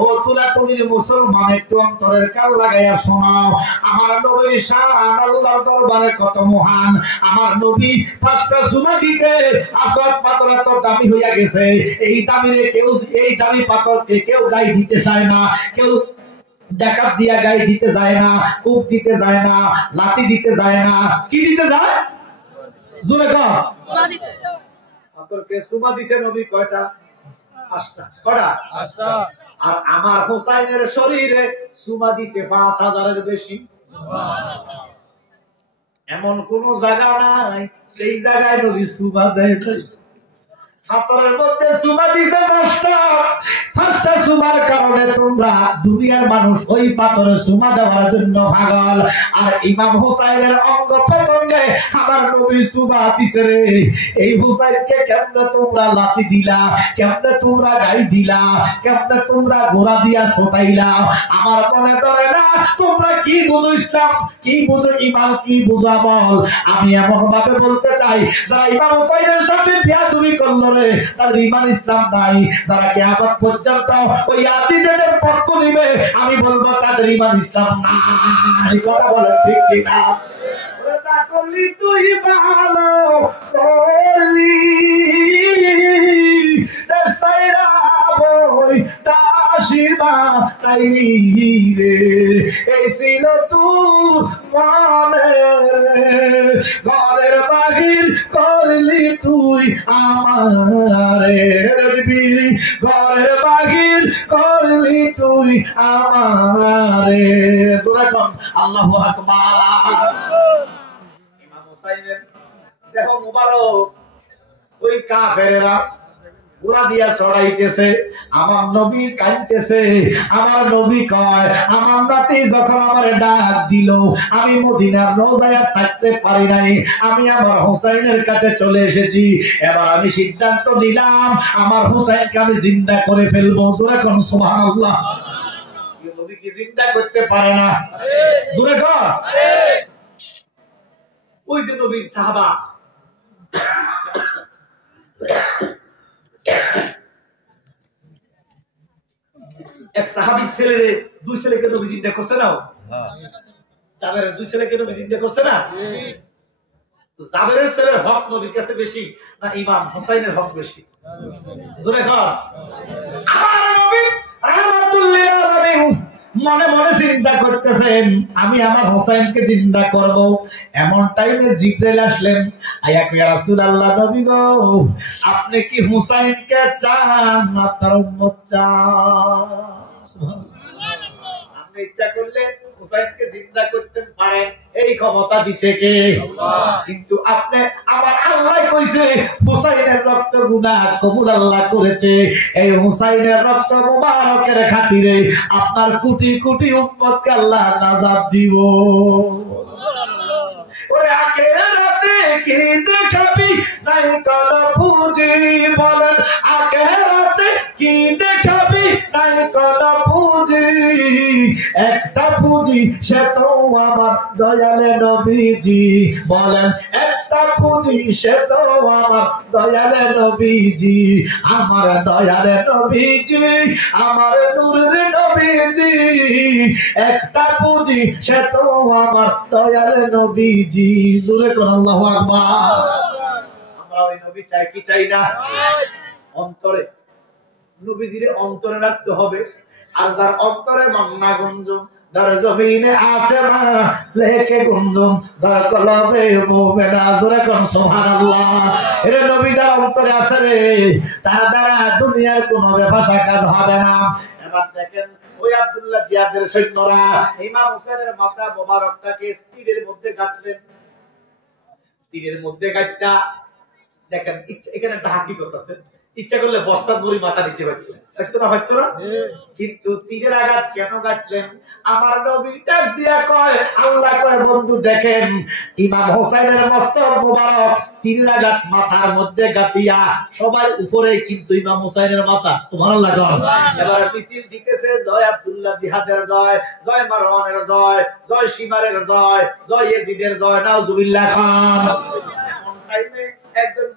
ও তুলাতুলির মুসলমান একটু অন্তরের কান লাগাইয়া শোনাও। আমার নবীর শান আল্লাহর দরবারে কত মহান। আমার নবী 5টা সুমা দিতে আসওয়াদ পাথর এত দামি হইয়া গেছে। এই দামি পাথরকে কেউ গায়ে দিতে চায় না, কেউ ডাকাত দিয়া গায়ে দিতে যায় না, কূপ দিতে যায় না, লাঠি দিতে যায় না। কি দিতে যায়? জোরে কর। পাথরকে সুমা দিছে নবী কয়টা? 5টা। কয়টা? 5টা। আর আমার হোসাইনের শরীরে সুমা দিছে 5000-এর বেশি। এমন কোন জায়গা নাই সেই জায়গায় নবী সুমা দেয়। পাথরের মধ্যে সুমা দিছে 5টা সুমার কারণে তোমরা দুনিয়ার মানুষ ওই পাথরে সুমা দেওয়ার জন্য পাগল। আর ইমাম হোসাইনের অঙ্গ প্রত্যঙ্গে আমার নবী সুমা দিছে রে। এই হোসাইনকে কেমনে তোমরা লাথি দিলা, কেমনে তোমরা গাই দিলা, কেমনে তোমরা গোড়া দিয়া ছোটাইলা, আমার মনে ধরে না। তোমরা কি বুঝো ইসলাম, কি বুঝো ইমান, কি বুঝো আমল? আমি এমন ভাবে বলতে চাই, যারা ইমাম হোসাইনের সাথে বিয়াদবি করলো রে, তাদের ইমান ইসলাম নাই। যারা কিয়ামত পর্যন্ত ওই আদিনের পক্ষ নিবে, আমি বলবো তাদের ইমান ইসলাম নাই। কথা বলেন ঠিক কিনা? ওরে যা করলি তুই ভালো করলি, দেশাইরা বই দাসিবা তাইলি রে। এই ছিল তুই মনে ঘরের বাহির করলি তুই আমারে, ঘরের বাহির করলি তুই আমারে। সুরাকন আল্লাহু আকবার। ইমাম হোসাইনের দেহ মুবারক ওই কাফেরেরা গোড়া দিয়া ছড়াইতেছে, আমার নবী কাঁদতেছে। আমার নবী কয়, আমার নাতি যখন আমার ডাক দিল, আমি মদিনার রওজায় থাকতে পারি নাই, আমি আমার হোসাইনের কাছে চলে এসেছি। এবার আমি সিদ্ধান্ত নিলাম আমার হোসাইনকে আমি জিন্দা করে ফেলবো। জোরে কোন সুবহানাল্লাহ। নবী কি জিন্দা করতে পারে না? জোরে কর। ওই যে নবীর সাহাবা এক সাহাবীর ছেলেরে 2 ছেলেকে নবী জিন্দা করছে না? জাবেরের 2 ছেলেকে নবী জিন্দা করছে না? জাবেরের ছেলের হক নবীর কাছে বেশি না ইমাম হোসাইনের হক বেশি? জোরে কর। আমার নবী রাহমাতুল্লিল আলামিন মনে মনে চিন্তা করতেছেন, আমি আমার হোসাইনকে জিন্দা করব। এমন টাইমে জিবরাইল আসলেন, আয়া কইয়া রাসূলুল্লাহ, নবী গো, আপনি কি হোসাইনকে চান না তার উম্মত চান? আপনি ইচ্ছা করলে হোসাইনকে জিন্দা করতে পারেন, এই ক্ষমতা দিছে কে? আল্লাহ। কিন্তু আপনি আমার আল্লাহ কইছে হোসাইনের রক্ত গুনাহ কবুল আল্লাহ করেছে। এই হোসাইনের রক্ত মুবারকের খাতিরে আপনার কোটি কোটি উম্মতকে আল্লাহ নাজাত দিব। ওরে আখিরাতে কি দেখাবি নাই কোন পুঁজি, বলেন আখিরাতে কি দেখাবি নাই কোন পুঁজি, একটা পুঁজি সে তো আমার দয়ালে নবীজি। বলেন একটা পুঁজি সে তো আমার দয়ালে নবীজি। আমার দয়ালে নবীজি, আমার নূরের নবীজি, একটা পুঁজি সে তো আমার দয়ালে নবীজি। জোরে কোন আল্লাহু আকবার। আমরা ওই নবী চাই কি চাই না? অন্তরে নবীজির অন্তরে রাখতে হবে। আর যার অন্তরে মান্না গুঞ্জুম দার জমিনে আছে না লেকে গুঞ্জুম দার কলবে মুমিনা। জোরে কোন সুবহানাল্লাহ। এরে নবী যার অন্তরে আছে রে, তার দ্বারা দুনিয়ার কোনো ব্যবসা কাজ হবে না। এবার দেখেন ওই আব্দুল্লাহ জিয়াদের সৈন্যরা ইমাম হোসেনের মাথা মোবারকটাকে তীরের মধ্যে গাঁথলেন। তীরের মধ্যে গাঁথটা দেখেন, এখানে একটা হাকিকত আছে, ইচ্ছা করলে বস্তার বড়ি মাথা নিতে পারতো না, পারতো না? কিন্তু তীরের আঘাত কেন গাঁথলেন? আমার নবী ডাক দিয়া কয়, আল্লাহ কয়, বন্ধু দেখেন ইমাম হোসাইনের মস্তক মোবারক তীরের আঘাত মাথার মধ্যে গাঁথিয়া সবাই উপরে, কিন্তু ইমাম হোসাইনের মাথা। সুবহানাল্লাহ। এবার মিছিল দিতেছে, জয় আব্দুল্লাহ জিহাদের জয়, জয় মারওয়ানের জয়, জয় শিমারের জয়, জয় ইয়াজিদের জয়, নাউজুবিল্লাহ খান। এমন টাইমে একজন